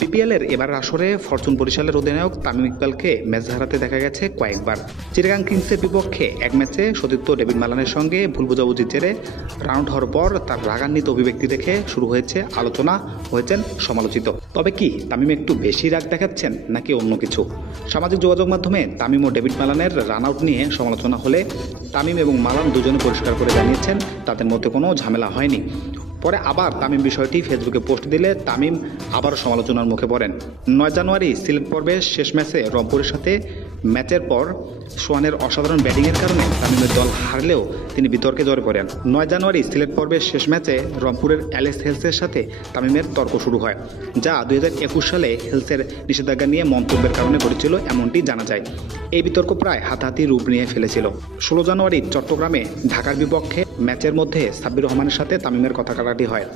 বিপিএলের এবার আসরে ফরচুন বরিশালের অধিনায়ক তামিম ইকবালকে ম্যাচ হারাতে দেখা গেছে কয়েকবার। চিটাগাং কিংসের বিপক্ষে এক ম্যাচে সতীর্থ ডেভিড মালানের সঙ্গে ভুল বোঝাবুঝির জেরে রাউন্ড হওয়ার পর তার রাগান্বিত অভিব্যক্তি দেখে শুরু হয়েছে আলোচনা, হয়েছেন সমালোচিত। তবে কি তামিম একটু বেশি রাগ দেখাচ্ছেন নাকি অন্য কিছু? সামাজিক যোগাযোগ মাধ্যমে তামিম ও ডেভিড মালানের রান আউট নিয়ে সমালোচনা হলে তামিম এবং মালান দুজনে পরিষ্কার করে জানিয়েছেন তাদের মধ্যে কোনো ঝামেলা হয়নি। পরে আবার তামিম বিষয়টি ফেসবুকে পোস্ট দিলে তামিম আবারও সমালোচনার মুখে পড়েন। 9 জানুয়ারি সিলেট পর্বের শেষ ম্যাচে রংপুরের সাথে ম্যাচের পর সোহানের অসাধারণ ব্যাটিংয়ের কারণে তামিমের দল হারলেও তিনি বিতর্কে জড়ে পড়েন। 9 জানুয়ারি সিলেট পর্বের শেষ ম্যাচে রংপুরের অ্যালেক্স হেলসের সাথে তামিমের তর্ক শুরু হয়, যা 2021 সালে হেলসের নিষেধাজ্ঞা নিয়ে মন্তব্যের কারণে ঘটেছিল এমনটি জানা যায়। এই বিতর্ক প্রায় হাতাহাতি রূপ নিয়ে ফেলেছিল। 16 জানুয়ারি চট্টগ্রামে ঢাকার বিপক্ষে ম্যাচের মধ্যে সাব্বির রহমানের সাথে তামিমের কথা কাটাকাটি হয়।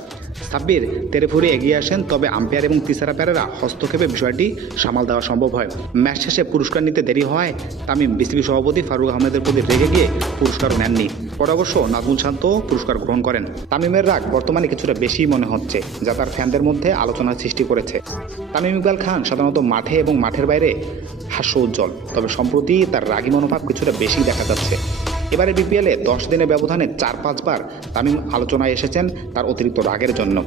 সাব্বির তেরেফুরে এগিয়ে আসেন, তবে আম্পায়ার এবং তিসারা প্যারেরা হস্তক্ষেপে বিষয়টি সামাল দেওয়া সম্ভব হয়। ম্যাচ শেষে পুরস্কার নিতে দেরি হওয়ায় তামিম বিসিবি সভাপতি ফারুক আহমেদের প্রতি রেগে গিয়ে পুরস্কারও নেননি। পরে অবশ্য নাজমুল শান্ত পুরস্কার গ্রহণ করেন। তামিমের রাগ বর্তমানে কিছুটা বেশি মনে হচ্ছে, যা তার ফ্যানদের মধ্যে আলোচনার সৃষ্টি করেছে। তামিম ইকবাল খান সাধারণত মাঠে এবং মাঠের বাইরে হাস্য উজ্জ্বল, তবে সম্প্রতি তার রাগী মনোভাব কিছুটা বেশি দেখা যাচ্ছে। এবারে বিপিএলে 10 দিনের ব্যবধানে 4-5 বার তামিম আলোচনায় এসেছেন তার অতিরিক্ত রাগের জন্য।